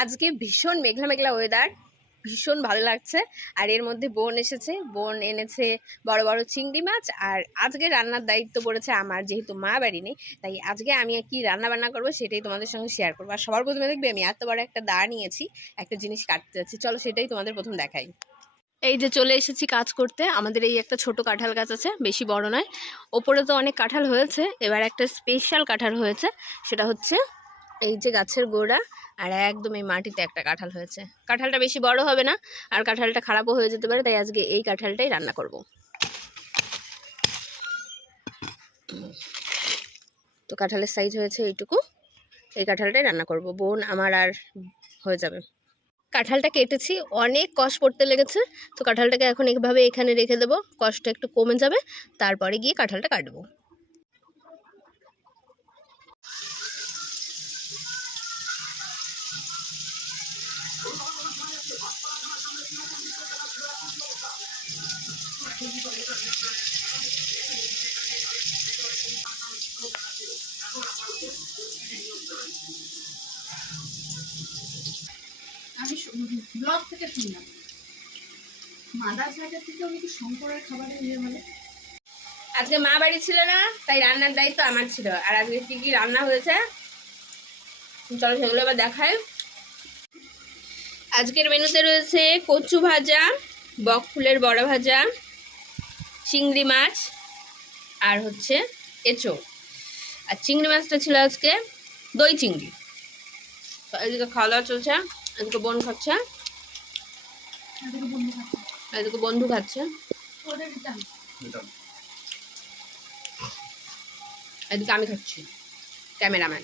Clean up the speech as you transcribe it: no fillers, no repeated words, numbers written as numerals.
আজকে ভীষণ মেঘলা মেঘলা ওয়েদার, ভীষণ ভালো লাগছে। আর এর মধ্যে বোন এসেছে, বোন এনেছে বড় বড় চিংড়ি মাছ। আর আজকে রান্নার দায়িত্ব পড়েছে আমার, যেহেতু মা বাড়ি নেই, তাই আজকে আমি কি রান্না বান্না করবো সেটাই তোমাদের সঙ্গে শেয়ার করবো। আর সবার প্রথমে দেখবে আমি এত বড় একটা দা নিয়েছি, একটা জিনিস কাটতে যাচ্ছি। চলো সেটাই তোমাদের প্রথম দেখাই। এই যে চলে এসেছি কাজ করতে। আমাদের এই একটা ছোট কাঁঠাল গাছ আছে, বেশি বড় নয়। ওপরে তো অনেক কাঁঠাল হয়েছে, এবার একটা স্পেশাল কাঁঠাল হয়েছে, সেটা হচ্ছে এই যে গাছের গোড়া আর একদম এই মাটিতে একটা কাঁঠাল হয়েছে। কাঁঠালটা বেশি বড় হবে না, আর কাঁঠালটা খারাপও হয়ে যেতে পারে, তাই আজকে এই কাঁঠালটাই রান্না করব। তো কাঁঠালের সাইজ হয়েছে এইটুকু, এই কাঁঠালটাই রান্না করব। বোন আমার আর হয়ে যাবে। কাঁঠালটা কেটেছি, অনেক কষ পড়তে লেগেছে, তো কাঁঠালটাকে এখন এইভাবে এখানে রেখে দেবো, কষটা একটু কমে যাবে, তারপরে গিয়ে কাঁঠালটা কাটবো। আমি ব্লগ থেকে শুনলাম মাদার সাইডের থেকে উনি কি শঙ্করের খাবারে ইয়ে বলে। আজকে মা বাড়ি ছিল না, তাই রান্নার দায়িত্ব আমার ছিল। আর আজকে কি কি রান্না হয়েছে চলো সেগুলো এবার দেখাই। আজকের মেনুতে রয়েছে কচু ভাজা, বক ফুলের বড়া ভাজা, চিংড়ি মাছ, আর হচ্ছে এঁচো। আর চিংড়ি মাছটা ছিল আজকে দই চিংড়ি। তো এদিকে খাওয়া দাওয়া চলছে, এদিকে বোন খাচ্ছে, এদিকে বন্ধু খাচ্ছে, এদিকে আমি খাচ্ছি, ক্যামেরাম্যান।